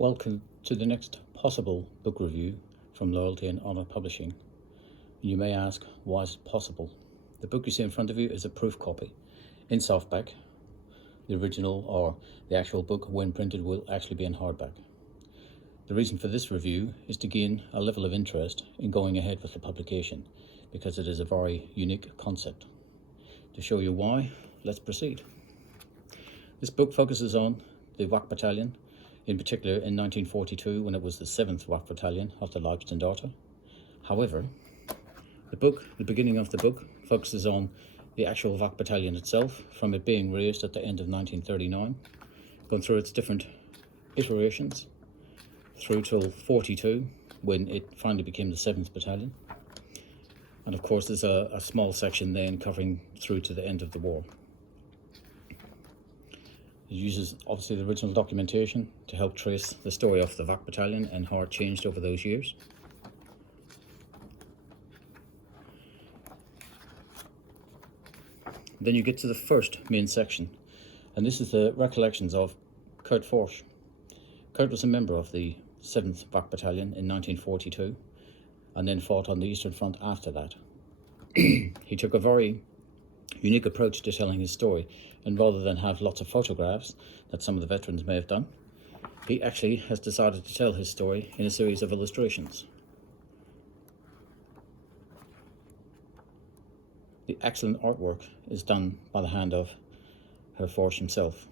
Welcome to the next possible book review from Loyalty and Honour Publishing. You may ask, why is it possible? The book you see in front of you is a proof copy in softback. The original, or the actual book when printed, will actually be in hardback. The reason for this review is to gain a level of interest in going ahead with the publication, because it is a very unique concept. To show you why, let's proceed. This book focuses on the VII Battalion, in particular in 1942, when it was the 7th VII Battalion of the Leibstandarte. However, the beginning of the book focuses on the actual VII Battalion itself, from it being raised at the end of 1939, going through its different iterations, through till 42, when it finally became the 7th Battalion. And of course there's a small section then covering through to the end of the war. It uses obviously the original documentation to help trace the story of the VII Battalion and how it changed over those years. Then you get to the first main section, and this is the recollections of Kurt Pfötsch. Kurt was a member of the 7th VII Battalion in 1942 and then fought on the Eastern Front after that. He took a very unique approach to telling his story, and rather than have lots of photographs that some of the veterans may have done, he actually has decided to tell his story in a series of illustrations. The excellent artwork is done by the hand of Herr Forsh himself.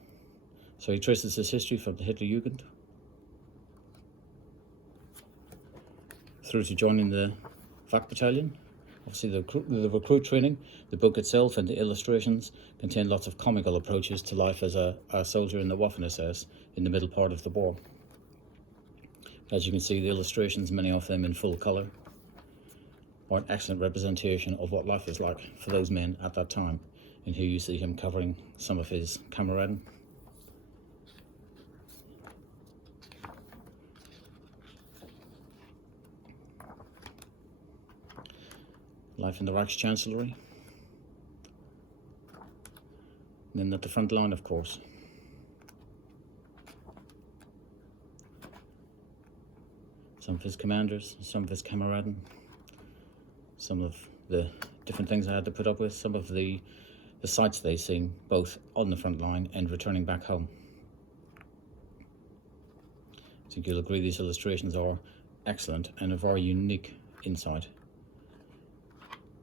So he traces his history from the Hitler Jugend through to joining the VII Battalion. Obviously the recruit training, the book itself and the illustrations contain lots of comical approaches to life as a soldier in the Waffen-SS in the middle part of the war. As you can see, the illustrations, many of them in full colour, are an excellent representation of what life is like for those men at that time. And here you see him covering some of his camaraden. Life in the Reichschancellery. And then at the front line, of course. Some of his commanders, some of his camaraden, some of the different things I had to put up with, some of the sights they seen, both on the front line and returning back home. I think you'll agree these illustrations are excellent and a very unique insight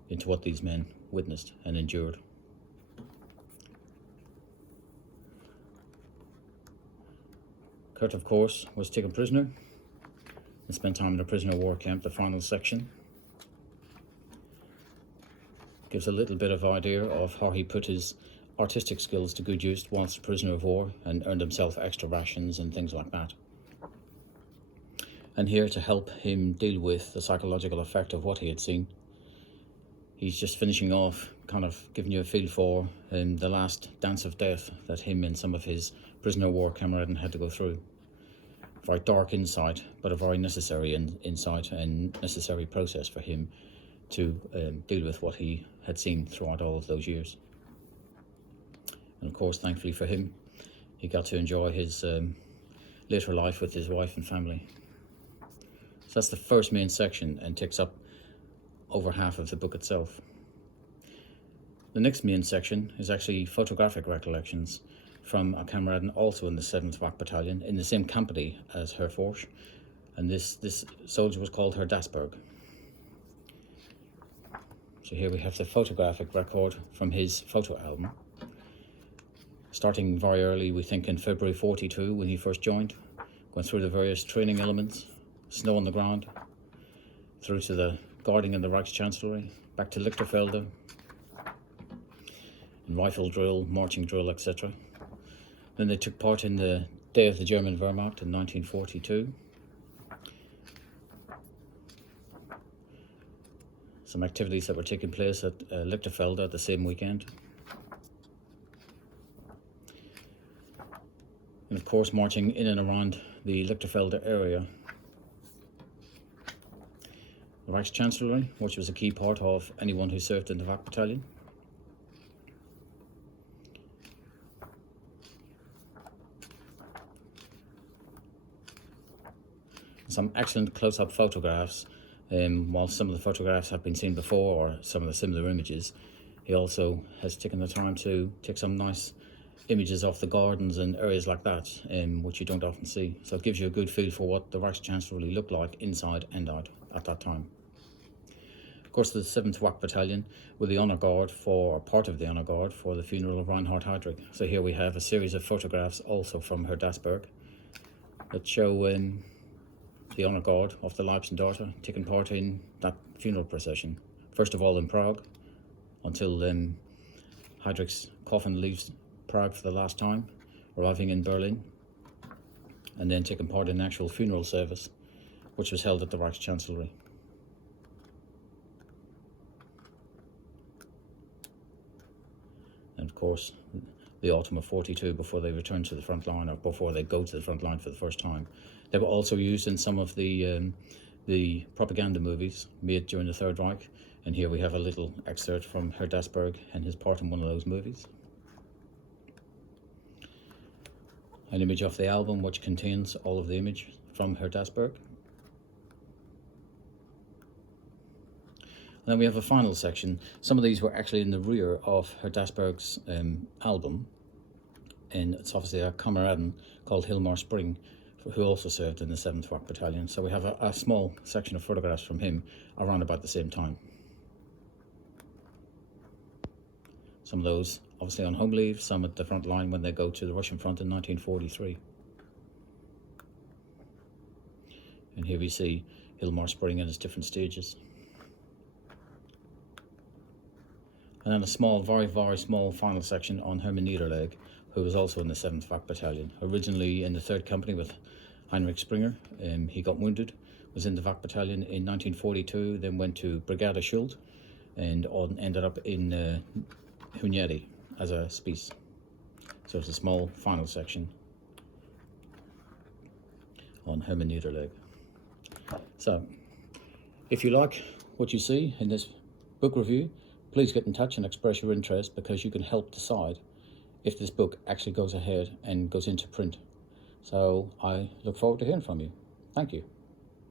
into what these men witnessed and endured. Kurt, of course, was taken prisoner and spent time in a prisoner of war camp. The final section gives a little bit of idea of how he put his artistic skills to good use whilst a prisoner of war and earned himself extra rations and things like that. And here to help him deal with the psychological effect of what he had seen, he's just finishing off, kind of giving you a feel for the last dance of death that him and some of his prisoner of war camaraden had to go through. Very dark insight, but a very necessary insight and necessary process for him to deal with what he had seen throughout all of those years. And of course, thankfully for him, he got to enjoy his later life with his wife and family. So that's the first main section and takes up over half of the book itself. The next main section is actually photographic recollections from a cameraden also in the 7th VII Battalion, in the same company as Herr Forsh, and this soldier was called Herr Dasberg. So here we have the photographic record from his photo album, starting very early, we think in February 42 when he first joined, going through the various training elements, snow on the ground, through to the guarding in the Reichschancellery, back to Lichterfelde, and rifle drill, marching drill, etc. Then they took part in the Day of the German Wehrmacht in 1942. Some activities that were taking place at Lichterfelde the same weekend. And of course marching in and around the Lichterfelde area. The Reichschancellery, which was a key part of anyone who served in the VII Battalion. Some excellent close-up photographs. While some of the photographs have been seen before, or some of the similar images, he also has taken the time to take some nice images of the gardens and areas like that, which you don't often see. So it gives you a good feel for what the Reichschancellery looked like inside and out at that time. Of course, the 7th Wacht Battalion were the honour guard for, or part of the honour guard for, the funeral of Reinhard Heydrich. So here we have a series of photographs also from Herr Dasberg that show the honour guard of the Leibstandarte taking part in that funeral procession. First of all in Prague, until Heydrich's coffin leaves Prague for the last time, arriving in Berlin, and then taking part in the actual funeral service, which was held at the Reichschancellery. And of course, the autumn of 42, before they return to the front line, or before they go to the front line for the first time. They were also used in some of the propaganda movies made during the Third Reich, and here we have a little excerpt from Herr Dasberg and his part in one of those movies. An image of the album which contains all of the image from Herr Dasberg. And then we have a final section. Some of these were actually in the rear of Herr Dasberg's album, and it's obviously a Kameraden called Hilmar Spring, who also served in the 7th Wacht Battalion. So we have a small section of photographs from him around about the same time. Some of those obviously on home leave, some at the front line when they go to the Russian front in 1943. And here we see Hilmar Spring in its different stages. And then a small, very, very small final section on Hermann Niederleg, who was also in the 7th Wacht Battalion. Originally in the 3rd Company with Heinrich Springer. He got wounded, was in the Wacht Battalion in 1942, then went to Brigade Schuld, and ended up in Hunyadi as a Spies. So it's a small final section on Hermann Niederleg. So, if you like what you see in this book review, please get in touch and express your interest, because you can help decide if this book actually goes ahead and goes into print. So I look forward to hearing from you. Thank you.